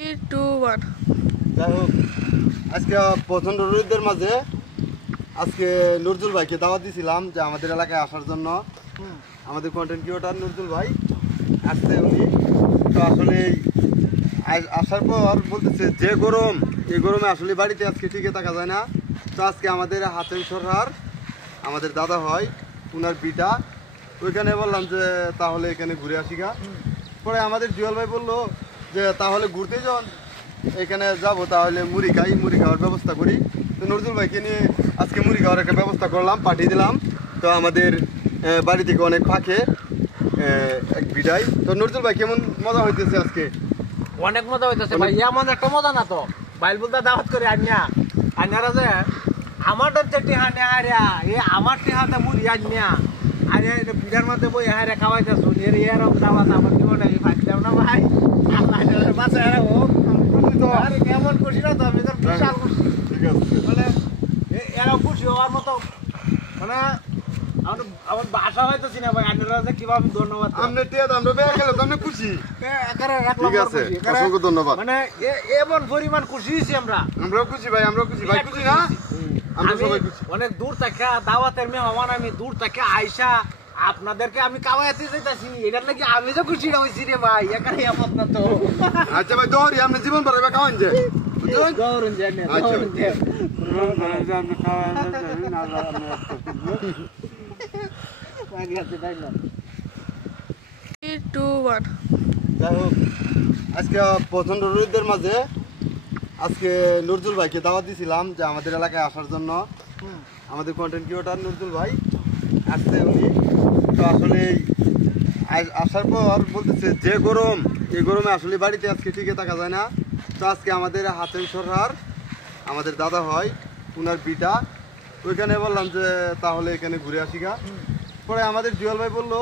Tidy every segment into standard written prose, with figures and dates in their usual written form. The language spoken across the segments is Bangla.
3, 2, 1 যাই হোক, আজকে প্রচন্ড রোদের মাঝে আজকে নজরুল ভাইকে দাওয়াত দিয়েছিলাম যে আমাদের এলাকায় আসার জন্য। আমাদের কন্টেন্ট ক্রিয়েটর নজরুল ভাই আসছে উনি। তো আসলে আসার পর বলতেছে যে গরম, এই গরমে আসলে বাড়িতে আজকে টিকে থাকা যায় না। তো আজকে আমাদের হাতের সরহার আমাদের দাদা হয় উনার বিটা, ওইখানে বললাম যে তাহলে এখানে ঘুরে আসি গা। পরে আমাদের জুয়েল ভাই বললো যে তাহলে ঘুরতে যখন এখানে যাবো তাহলে মুড়ি খাই, মুড়ি খাওয়ার ব্যবস্থা করি। তো নজরুল ভাইকে নিয়ে আজকে মুড়ি খাওয়ার একটা ব্যবস্থা করলাম, পাঠিয়ে দিলাম। তো আমাদের বাড়ি থেকে অনেক ফাঁকে এক বিদায়। তো নজরুল ভাই কেমন মজা হইতেছে আজকে? অনেক মজা হইতেছে ভাই, এমন একটা মজা না তো বাইল বলতে দাওয়াত করে আন্যারা যে আমার ডরতে টিহা নেহারিয়া এ আমার টিহাতে মুড়ি আন্যা আরে বিড়ার মধ্যে বই হারে খাওয়াইতেছ এরকম দাওয়াত আমার জীবনে পাইতাম না ভাই। আল্লাহ বাঁচা এরা হোক আরে কেমন খুশি না তো আমি তো বিশাল খুশি। ঠিক আছে, মানে এরকম খুশি হওয়ার মতো মানে আমার বাসা হইতেছি না ভাই। আন্যারা যে কিভাবে ধন্যবাদ আমরা টিয়াদ আমরা বেয়া খেলে তো আমরা খুশি। ঠিক আছে, মানে অসংখ্য ধন্যবাদ। এমন পরিমাণ খুশি হয়েছি আমরাও খুশি ভাই, আমরাও খুশি ভাই, খুশি না? আমরা সবাই খুশি। অনেক দূর থেকে দাওয়াতের মেহমান, আমি দূর থেকে আইসা আপনাদেরকে আমি খাওয়াইতে চাইতাছি, এটার লাগি আমি যে খুশি হয়েছি রে ভাই, এখানে এমন না তো। আচ্ছা ভাই দৌড়ি আপনি জীবন পরে খাওয়ান যে দৌড়ুন যে নে, আচ্ছা। দৌড়ুন যে। 3, 2, 1 যাই হোক, আজকে প্রচন্ড রোদের মাঝে আজকে নজরুল ভাইকে দাওয়াত দিয়েছিলাম যে আমাদের এলাকায় আসার জন্য। আমাদের কন্টেন্ট ক্রিয়েটর নজরুল ভাই আসছে উনি। তো আসলে আসার পর বলতেছে যে গরম, এই গরমে আসলে বাড়িতে আজকে টিকে থাকা যায় না। তো আজকে আমাদের হাতের সরহার আমাদের দাদা হয় উনার বিটা, ওইখানে বললাম যে তাহলে এখানে ঘুরে আসি গা। পরে আমাদের জুয়েল ভাই বললো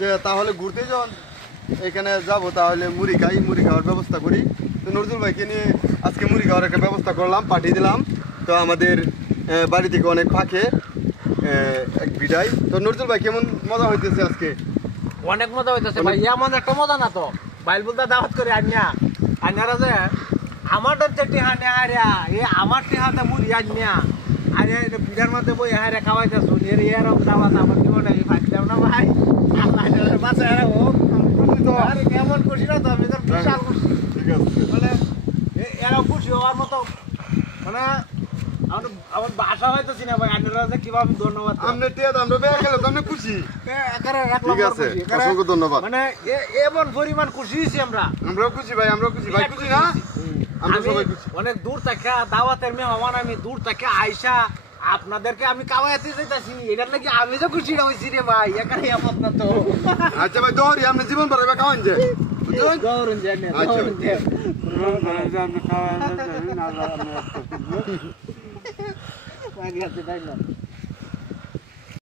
যে তাহলে ঘুরতে যখন এখানে যাবো তাহলে মুড়ি খাই, মুড়ি খাওয়ার ব্যবস্থা করি। তো নজরুল ভাইকে নিয়ে আজকে মুড়ি খাওয়ার একটা ব্যবস্থা করলাম, পাঠিয়ে দিলাম। তো আমাদের বাড়ি থেকে অনেক ফাঁকে এক বিদায়। তো নজরুল ভাই কেমন মজা হইতেছে আজকে? অনেক মজা হইতেছে ভাই, এমন একটা মজা না তো বাইল বলতে দাওয়াত করে আন্যারা যে আমার ডরতে টিহা নেহারিয়া এ আমার টিহাতে মুড়ি আন্যা আরে বিড়ার মধ্যে বই হারে খাওয়াইতেছ এরকম দাওয়াত আমার জীবনে পাইতাম না ভাই। আল্লাহ বাঁচা এরা হোক আরে কেমন খুশি না তো আমি তো বিশাল খুশি। ঠিক আছে, মানে এরকম খুশি হওয়ার মতো মানে আমার বাসা হইতেছি না ভাই। আন্যারা যে কিভাবে ধন্যবাদ আমরা টিয়াদ আমরা বেয়া খেলে তো আমরা খুশি। ঠিক আছে, অসংখ্য ধন্যবাদ। মানে এমন পরিমাণ খুশি হয়েছি আমরাও খুশি ভাই, আমরাও খুশি ভাই, খুশি না? আমরা সবাই খুশি। অনেক দূর থেকে দাওয়াতের মেহমান, আমি দূর থেকে আইসা আপনাদেরকে আমি খাওয়াইতে চাইতাছি, এটার লাগি আমি যে খুশি হয়েছি রে ভাই, এখানে এমন না তো। আচ্ছা ভাই দৌড়ি আপনি জীবন পরে খাওয়ান যে দৌড়ুন যে নে, আচ্ছা। দৌড়ুন যে। 3, 2, 1